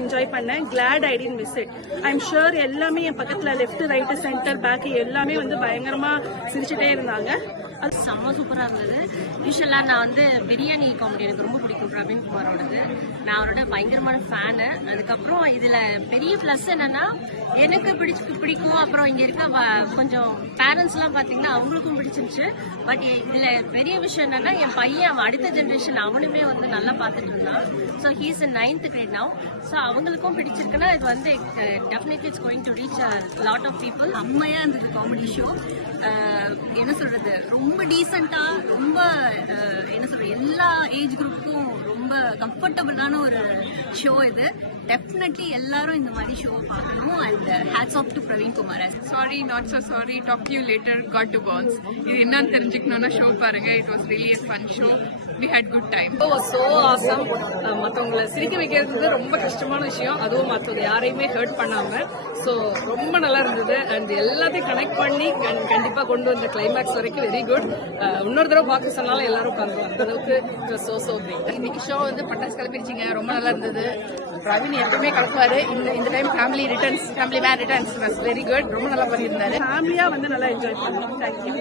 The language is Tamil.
என்ஜாய் பண்ணேன். Claude I did miss it. I'm sure எல்லாமே என் பக்கத்துல லெஃப்ட் ரைட்டு சென்டர் பேக் எல்லாமே வந்து பயங்கரமா சிரிச்சுட்டே இருந்தாங்க. அது செம்ம சூப்பராக இருந்தது. யூஸ்வலாக நான் வந்து பிரியாணி காமெடி எனக்கு ரொம்ப பிடிக்கும் பிரவீன் குமாரோடது. நான் அவரோட பயங்கரமான ஃபேனு. அதுக்கப்புறம் இதில் பெரிய ப்ளஸ் என்னன்னா எனக்கு பிடிக்கும். அப்புறம் இங்கே இருக்க கொஞ்சம் பேரண்ட்ஸ்லாம் பார்த்தீங்கன்னா அவங்களுக்கும் பிடிச்சிருச்சு. பட் இதில் பெரிய விஷயம் என்னன்னா என் பையன் அவன் அடுத்த ஜென்ரேஷன் அவனுமே வந்து நல்லா பார்த்துட்டு இருந்தான். So he's in 9th grade now. So அவங்களுக்கும் பிடிச்சிருக்குன்னா இது வந்து definitely it's going to reach lot of people. செம்மையாக இருந்தது காமெடி ஷோ. என்ன சொல்கிறது, ரொம்ப டீசெண்டாக, ரொம்ப என்ன சொல்கிறது, எல்லா ஏஜ் குரூப்புக்கும் ரொம்ப கம்ஃபர்டபுளான ஒரு ஷோ இது. டெஃபினெட்லி எல்லாரும் இந்த மாதிரி ஷோ பார்க்கணும். And hats off to Praveen Kumar. Sorry, not so sorry, talk to you later, got to balls. இது என்னன்னு தெரிஞ்சுக்கணும்னா ஷோ பாருங்க. It was really a fun show. We had good time. It was so awesome. மற்றவங்களை சிரிக்க வைக்கிறது ரொம்ப கஷ்டமான விஷயம். அதுவும் மற்றவங்க யாரையுமே ஹர்ட் பண்ணாம. ஸோ ரொம்ப நல்லா இருந்தது. அண்ட் எல்லாத்தையும் கனெக்ட் பண்ணி கண்டிப்பாக கொண்டு வந்த கிளைமேக்ஸ் வரைக்கும் வெரி குட். இன்னொரு தடவை பார்க்க சொன்னாலும் எல்லாரும் பார்க்கலாம். அந்த அளவுக்கு சோ கிரேட். இன்னைக்கு ஷோ வந்து பட்டாசு கிளப்பிடுச்சிங்க. ரொம்ப நல்லா இருந்தது. பிரவீன் எப்பவுமே கலக்குவாரு. இந்த time family man returns was very good. ரொம்ப நல்லா பண்ணியிருந்தாரு. ஃபேமிலியா வந்து நல்லா என்ஜாய் பண்ணோம். தேங்க்யூ.